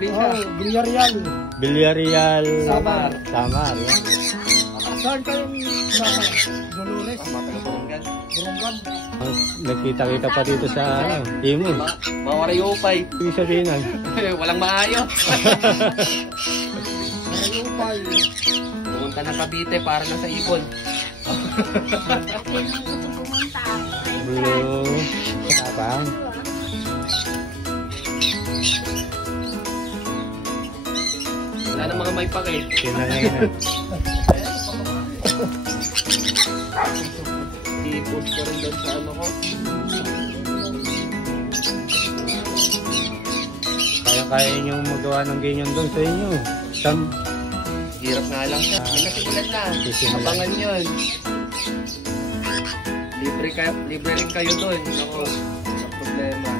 probinsya. Oh, Villarreal. Villarreal. Samar. Samar, yan. Saan kayong sa Dolores? Burungan. Burungan. Nagkita-kita pa dito sa Imo. Mawarayupay. Ibig sabihin nun. Walang maayo. Marayupay. Pumunta ng Cavite para na sa Ibon. Blue. Tapang. Wala na mga may pake. Yun na ngayon. I-post ko rin doon sa ano ko. Kaya nyo magawa ng ganyan doon sa inyo. Hirap nga lang siya. May nasimulan na. Sisimulan. Abangan yun. Libre rin kayo doon. Ako, sa problema.